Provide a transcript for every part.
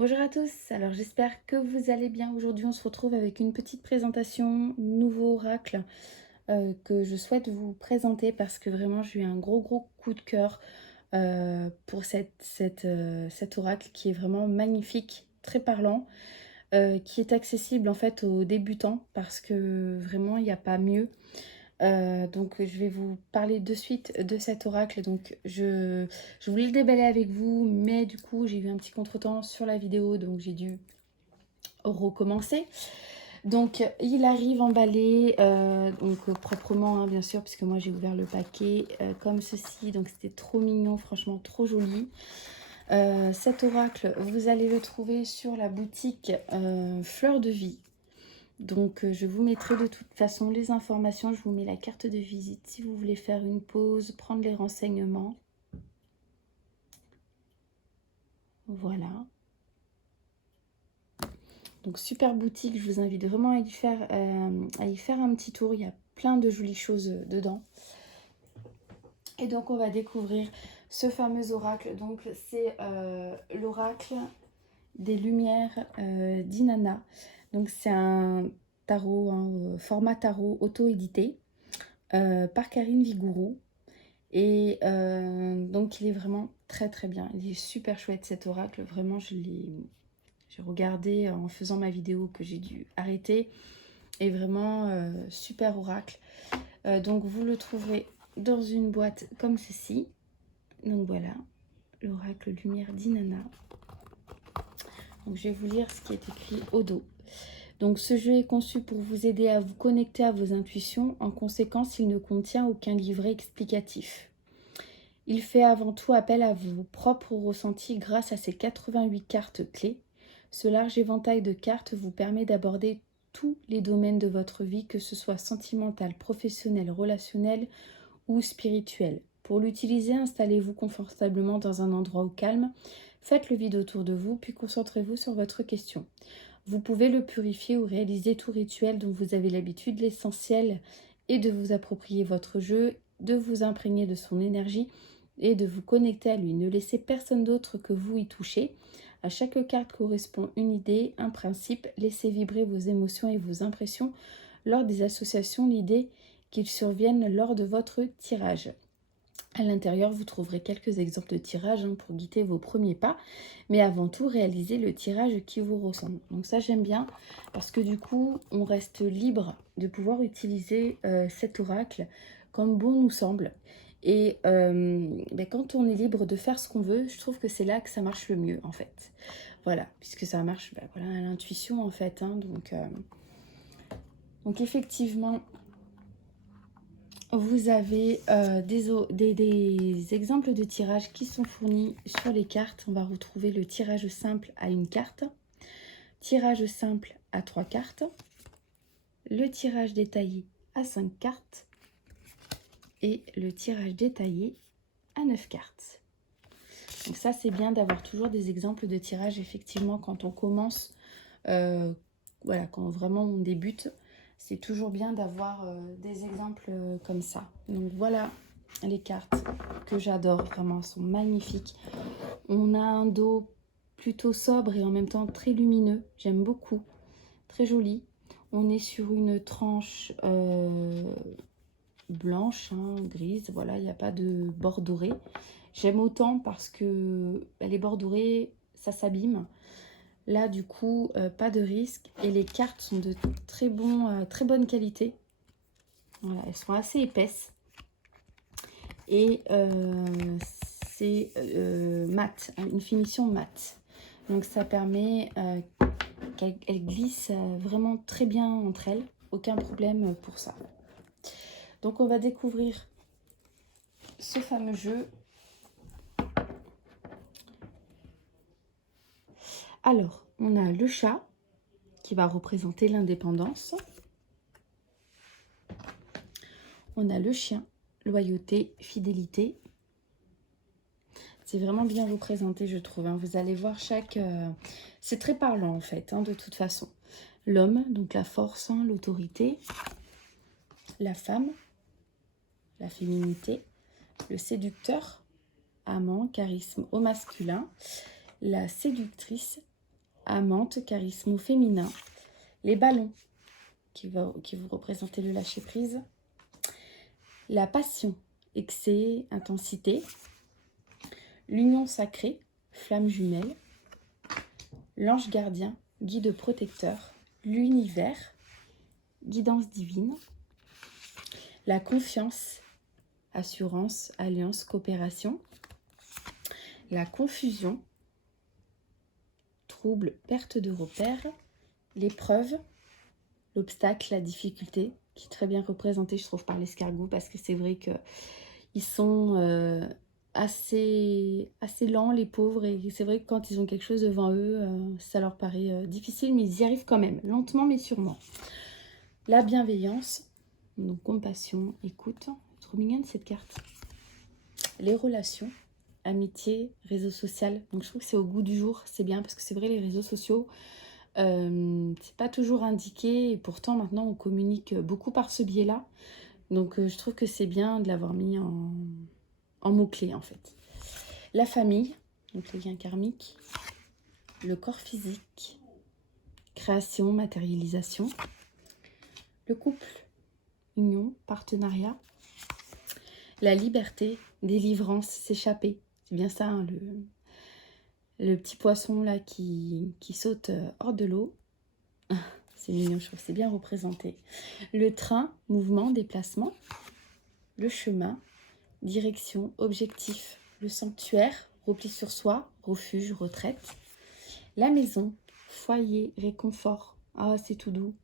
Bonjour à tous, alors j'espère que vous allez bien. Aujourd'hui on se retrouve avec une petite présentation, nouveau oracle que je souhaite vous présenter parce que vraiment j'ai eu un gros coup de cœur pour cet oracle qui est vraiment magnifique, très parlant, qui est accessible en fait aux débutants parce que vraiment il n'y a pas mieux. Donc je vais vous parler de suite de cet oracle. Donc je voulais le déballer avec vous, mais du coup j'ai eu un petit contretemps sur la vidéo, donc j'ai dû recommencer. Donc il arrive emballé, proprement hein, bien sûr, puisque moi j'ai ouvert le paquet comme ceci. Donc c'était trop mignon, franchement trop joli. Cet oracle, vous allez le trouver sur la boutique Fleur de Vie. Donc je vous mettrai de toute façon les informations, je vous mets la carte de visite si vous voulez faire une pause, prendre les renseignements. Voilà. Donc super boutique, je vous invite vraiment à y faire un petit tour, il y a plein de jolies choses dedans. Et donc on va découvrir ce fameux oracle. Donc c'est l'oracle des lumières d'Inanna. Donc c'est un tarot, format tarot auto-édité par Karine Vigourou. Et donc il est vraiment très bien. Il est super chouette cet oracle. Vraiment j'ai regardé en faisant ma vidéo que j'ai dû arrêter. Et vraiment super oracle. Donc vous le trouverez dans une boîte comme ceci. Donc voilà, l'oracle lumière d'Inanna. Donc je vais vous lire ce qui est écrit au dos. Donc ce jeu est conçu pour vous aider à vous connecter à vos intuitions. En conséquence, il ne contient aucun livret explicatif. Il fait avant tout appel à vos propres ressentis grâce à ses 88 cartes clés. Ce large éventail de cartes vous permet d'aborder tous les domaines de votre vie, que ce soit sentimental, professionnel, relationnel ou spirituel. Pour l'utiliser, installez-vous confortablement dans un endroit au calme, faites le vide autour de vous, puis concentrez-vous sur votre question. Vous pouvez le purifier ou réaliser tout rituel dont vous avez l'habitude. L'essentiel est de vous approprier votre jeu, de vous imprégner de son énergie et de vous connecter à lui. Ne laissez personne d'autre que vous y toucher. À chaque carte correspond une idée, un principe. Laissez vibrer vos émotions et vos impressions lors des associations, l'idée qu'ils surviennent lors de votre tirage. À l'intérieur, vous trouverez quelques exemples de tirages pour guider vos premiers pas. Mais avant tout, réalisez le tirage qui vous ressemble. Donc ça, j'aime bien parce que du coup, on reste libre de pouvoir utiliser cet oracle comme bon nous semble. Et quand on est libre de faire ce qu'on veut, je trouve que c'est là que ça marche le mieux en fait. Voilà, puisque ça marche voilà, à l'intuition en fait. Donc effectivement, vous avez des exemples de tirages qui sont fournis sur les cartes. On va retrouver le tirage simple à une carte, tirage simple à 3 cartes, le tirage détaillé à 5 cartes et le tirage détaillé à 9 cartes. Donc ça, c'est bien d'avoir toujours des exemples de tirage, effectivement, quand on commence, voilà, quand vraiment on débute. C'est toujours bien d'avoir des exemples comme ça. Donc voilà les cartes que j'adore, vraiment, elles sont magnifiques. On a un dos plutôt sobre et en même temps très lumineux, j'aime beaucoup, très joli. On est sur une tranche blanche, grise, voilà, il n'y a pas de bord doré. J'aime autant parce que les bords dorés, ça s'abîme. Là, du coup, pas de risque. Et les cartes sont de très bonne qualité. Voilà, elles sont assez épaisses. Et c'est mat, une finition mat. Donc ça permet qu'elles glissent vraiment très bien entre elles. Aucun problème pour ça. Donc on va découvrir ce fameux jeu. Alors, on a le chat qui va représenter l'indépendance. On a le chien, loyauté, fidélité. C'est vraiment bien représenté, je trouve. Vous allez voir c'est très parlant, en fait, de toute façon. L'homme, donc la force, l'autorité. La femme, la féminité. Le séducteur, amant, charisme au masculin. La séductrice, amante, charisme féminin. Les ballons, qui vous représentez le lâcher-prise. La passion, excès, intensité. L'union sacrée, flamme jumelle. L'ange gardien, guide protecteur. L'univers, guidance divine. La confiance, assurance, alliance, coopération. La confusion, trouble, perte de repère. L'épreuve, l'obstacle, la difficulté, qui est très bien représenté, je trouve, par l'escargot, parce que c'est vrai qu'ils sont assez lents, les pauvres, et c'est vrai que quand ils ont quelque chose devant eux, ça leur paraît difficile, mais ils y arrivent quand même, lentement mais sûrement. La bienveillance, donc compassion, écoute, trop mignonne cette carte. Les relations, amitié, réseau social, donc je trouve que c'est au goût du jour, c'est bien, parce que c'est vrai, les réseaux sociaux, c'est pas toujours indiqué, et pourtant maintenant on communique beaucoup par ce biais-là, donc je trouve que c'est bien de l'avoir mis en mots-clés en fait. La famille, donc les liens karmiques, le corps physique, création, matérialisation, le couple, union, partenariat, la liberté, délivrance, s'échapper, c'est bien ça, hein, le petit poisson là qui saute hors de l'eau. C'est mignon, je trouve, c'est bien représenté. Le train, mouvement, déplacement. Le chemin, direction, objectif. Le sanctuaire, repli sur soi, refuge, retraite. La maison, foyer, réconfort. Ah, c'est tout doux.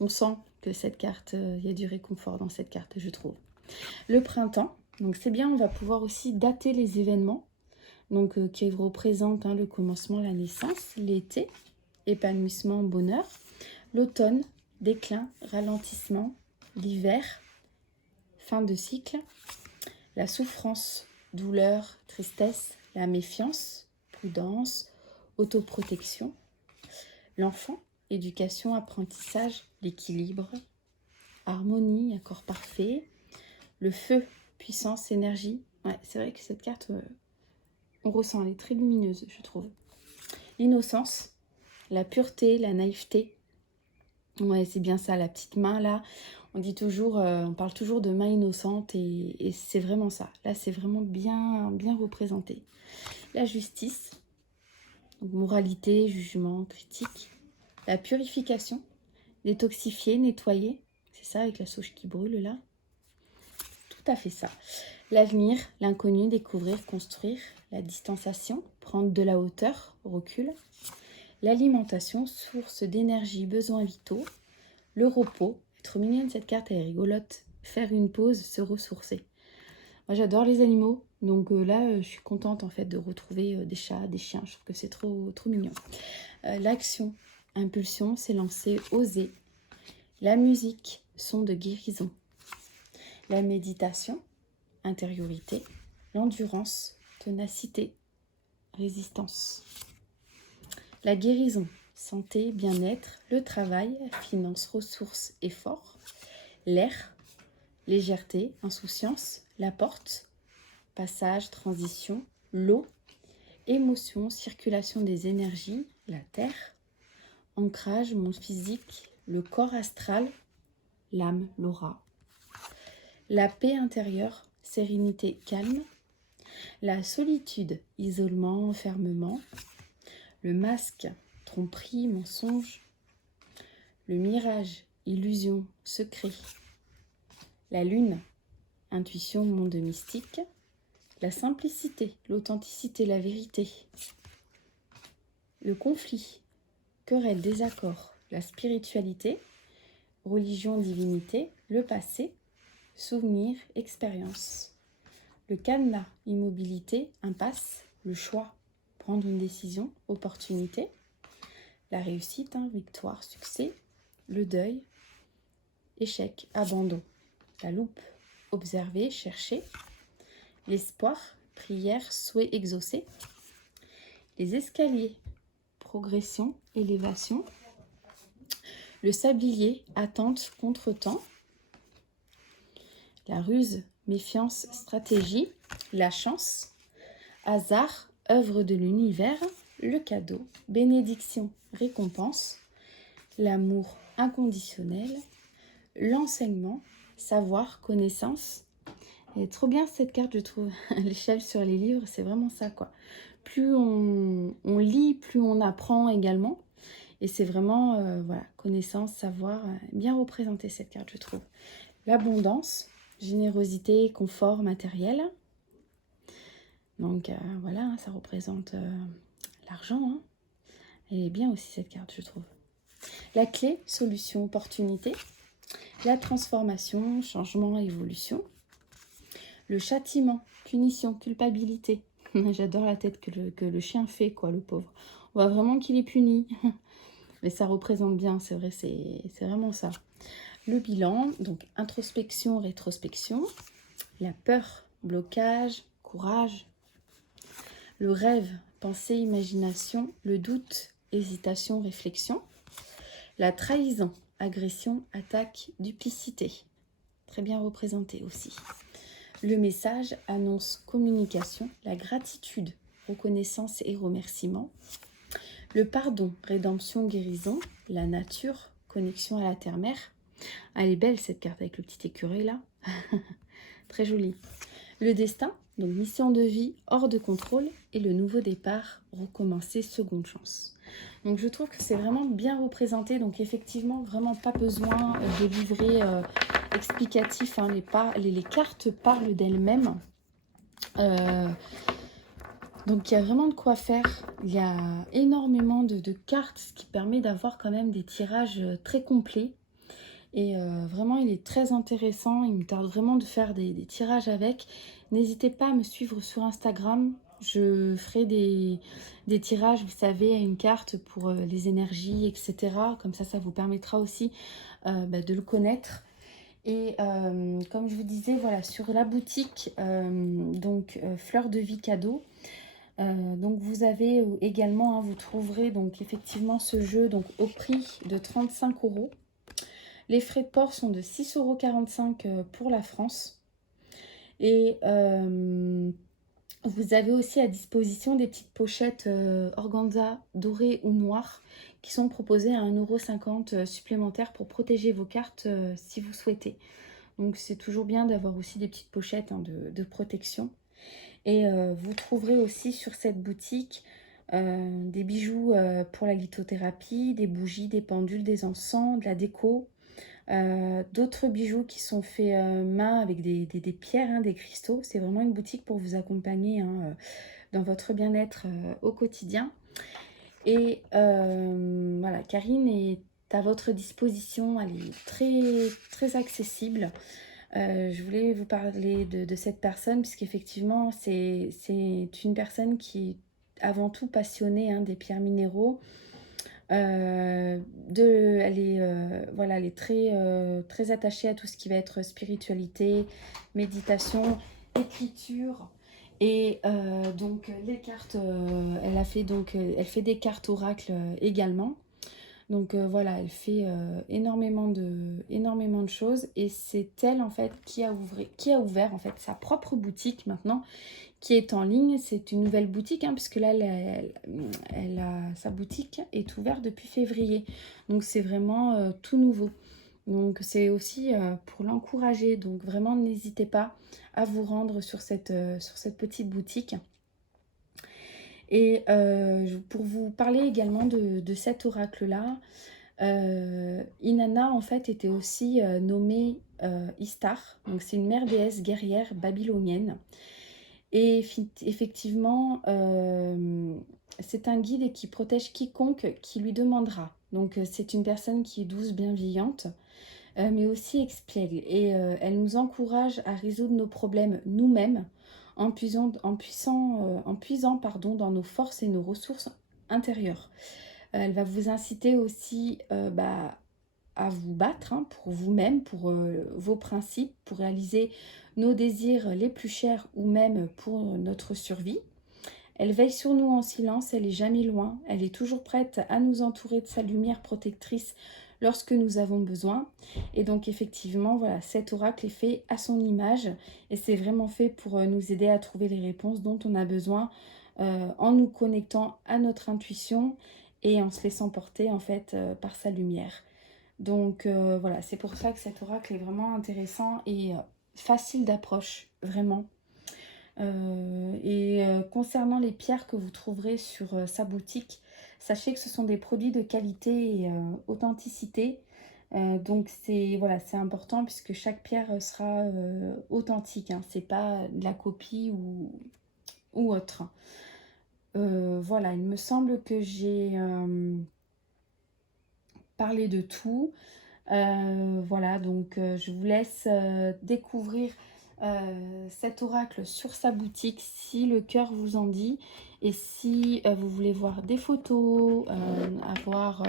On sent que cette carte, il y a du réconfort dans cette carte, je trouve. Le printemps, donc c'est bien, on va pouvoir aussi dater les événements. Donc qui représente le commencement, la naissance, l'été, épanouissement, bonheur, l'automne, déclin, ralentissement, l'hiver, fin de cycle, la souffrance, douleur, tristesse, la méfiance, prudence, autoprotection, l'enfant, éducation, apprentissage, l'équilibre, harmonie, accord parfait, le feu, puissance, énergie. Ouais, c'est vrai que cette carte, on ressent, elle est très lumineuse, je trouve. L'innocence, la pureté, la naïveté. Ouais, c'est bien ça, la petite main là. On dit toujours, on parle toujours de main innocente et c'est vraiment ça. Là, c'est vraiment bien représenté. La justice, donc moralité, jugement, critique. La purification, détoxifier, nettoyer. C'est ça avec la sauge qui brûle là. Tout à fait ça. L'avenir, l'inconnu, découvrir, construire. La distanciation, prendre de la hauteur, recul. L'alimentation, source d'énergie, besoins vitaux. Le repos, trop mignonne cette carte, elle est rigolote. Faire une pause, se ressourcer. Moi j'adore les animaux, donc là je suis contente en fait de retrouver des chats, des chiens. Je trouve que c'est trop mignon. L'action, impulsion, s'élancer, oser. La musique, son de guérison. La méditation, intériorité. L'endurance, ténacité, résistance. La guérison, santé, bien-être, le travail, finances, ressources, effort. L'air, légèreté, insouciance. La porte, passage, transition. L'eau, émotion, circulation des énergies. La terre, ancrage, monde physique. Le corps astral, l'âme, l'aura. La paix intérieure, sérénité, calme. La solitude, isolement, enfermement. Le masque, tromperie, mensonge. Le mirage, illusion, secret. La lune, intuition, monde mystique. La simplicité, l'authenticité, la vérité. Le conflit, querelle, désaccord. La spiritualité, religion, divinité. Le passé, souvenir, expérience. Le cadenas, immobilité, impasse. Le choix, prendre une décision, opportunité. La réussite, victoire, succès. Le deuil, échec, abandon. La loupe, observer, chercher. L'espoir, prière, souhait exaucé. Les escaliers, progression, élévation. Le sablier, attente, contretemps. La ruse, méfiance, stratégie. La chance, hasard, œuvre de l'univers. le cadeau, bénédiction, récompense, l'amour inconditionnel, l'enseignement, savoir, connaissance. Et trop bien cette carte, je trouve. L'échelle sur les livres, c'est vraiment ça, quoi. Plus on lit, plus on apprend également. Et c'est vraiment, voilà, connaissance, savoir, bien représenté cette carte, je trouve. L'abondance, générosité, confort matériel. Donc voilà, ça représente l'argent. Hein. Elle est bien aussi cette carte, je trouve. La clé, solution, opportunité. La transformation, changement, évolution. Le châtiment, punition, culpabilité. J'adore la tête que le chien fait, quoi, le pauvre. On voit vraiment qu'il est puni. Mais ça représente bien, c'est vrai, c'est vraiment ça. Le bilan, donc introspection, rétrospection. La peur, blocage, courage. Le rêve, pensée, imagination. Le doute, hésitation, réflexion. La trahison, agression, attaque, duplicité. Très bien représenté aussi. Le message, annonce, communication. La gratitude, reconnaissance et remerciement. Le pardon, rédemption, guérison. La nature, connexion à la terre-mère. Elle est belle cette carte avec le petit écureuil là. Très jolie. Le destin, donc mission de vie hors de contrôle. Et le nouveau départ, recommencer, seconde chance. Donc je trouve que c'est vraiment bien représenté. Donc effectivement, vraiment pas besoin de livrer explicatif. Hein. Les cartes parlent d'elles-mêmes. Donc il y a vraiment de quoi faire. Il y a énormément de cartes, ce qui permet d'avoir quand même des tirages très complets. Et vraiment, il est très intéressant. Il me tarde vraiment de faire des tirages avec. N'hésitez pas à me suivre sur Instagram. Je ferai des tirages, vous savez, à une carte pour les énergies, etc. Comme ça vous permettra aussi de le connaître. Et comme je vous disais, voilà, sur la boutique, Fleur de Vie cadeau. Donc vous avez également, hein, vous trouverez donc effectivement ce jeu donc, au prix de 35 €. Les frais de port sont de 6,45 € pour la France. Et vous avez aussi à disposition des petites pochettes organza dorées ou noires qui sont proposées à 1,50 € supplémentaire pour protéger vos cartes si vous souhaitez. Donc c'est toujours bien d'avoir aussi des petites pochettes hein, de protection. Et vous trouverez aussi sur cette boutique des bijoux pour la lithothérapie, des bougies, des pendules, des encens, de la déco, d'autres bijoux qui sont faits main avec des pierres, hein, des cristaux. C'est vraiment une boutique pour vous accompagner hein, dans votre bien-être au quotidien. Et voilà, Karine est à votre disposition, elle est très, très accessible. Je voulais vous parler de cette personne puisqu'effectivement c'est une personne qui est avant tout passionnée hein, des pierres minéraux. Elle est très, très attachée à tout ce qui va être spiritualité, méditation, écriture. Et donc les cartes, elle fait des cartes oracles également. Donc voilà, elle fait énormément de choses et c'est elle en fait qui a ouvert en fait sa propre boutique maintenant qui est en ligne. C'est une nouvelle boutique hein, puisque là sa boutique est ouverte depuis février. Donc c'est vraiment tout nouveau. Donc c'est aussi pour l'encourager. Donc vraiment n'hésitez pas à vous rendre sur cette petite boutique. Et pour vous parler également de cet oracle-là, Inanna en fait était aussi nommée Istar, donc c'est une mère déesse guerrière babylonienne. Et effectivement, c'est un guide qui protège quiconque qui lui demandera. Donc c'est une personne qui est douce, bienveillante, mais aussi expiègle. Et elle nous encourage à résoudre nos problèmes nous-mêmes en puisant dans nos forces et nos ressources intérieures. Elle va vous inciter aussi à vous battre hein, pour vous-même, pour vos principes, pour réaliser nos désirs les plus chers ou même pour notre survie. Elle veille sur nous en silence, elle est jamais loin, elle est toujours prête à nous entourer de sa lumière protectrice lorsque nous avons besoin. Et donc effectivement, voilà, cet oracle est fait à son image et c'est vraiment fait pour nous aider à trouver les réponses dont on a besoin en nous connectant à notre intuition et en se laissant porter en fait par sa lumière. Donc voilà, c'est pour ça que cet oracle est vraiment intéressant et facile d'approche, vraiment. Concernant les pierres que vous trouverez sur sa boutique, sachez que ce sont des produits de qualité et authenticité. Donc c'est voilà, c'est important puisque chaque pierre sera authentique, hein, c'est pas de la copie ou autre. Voilà, il me semble que j'ai parlé de tout. Voilà, donc je vous laisse découvrir cet oracle sur sa boutique si le cœur vous en dit. Et si vous voulez voir des photos, avoir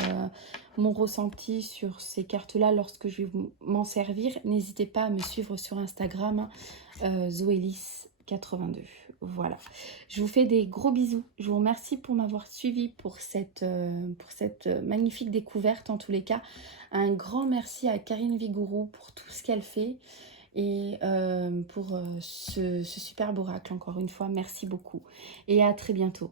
mon ressenti sur ces cartes-là lorsque je vais m'en servir, n'hésitez pas à me suivre sur Instagram, Zoélis82. Voilà, je vous fais des gros bisous. Je vous remercie pour m'avoir suivi pour cette magnifique découverte en tous les cas. Un grand merci à Karine Vigourou pour tout ce qu'elle fait et pour ce superbe oracle. Encore une fois, merci beaucoup et à très bientôt.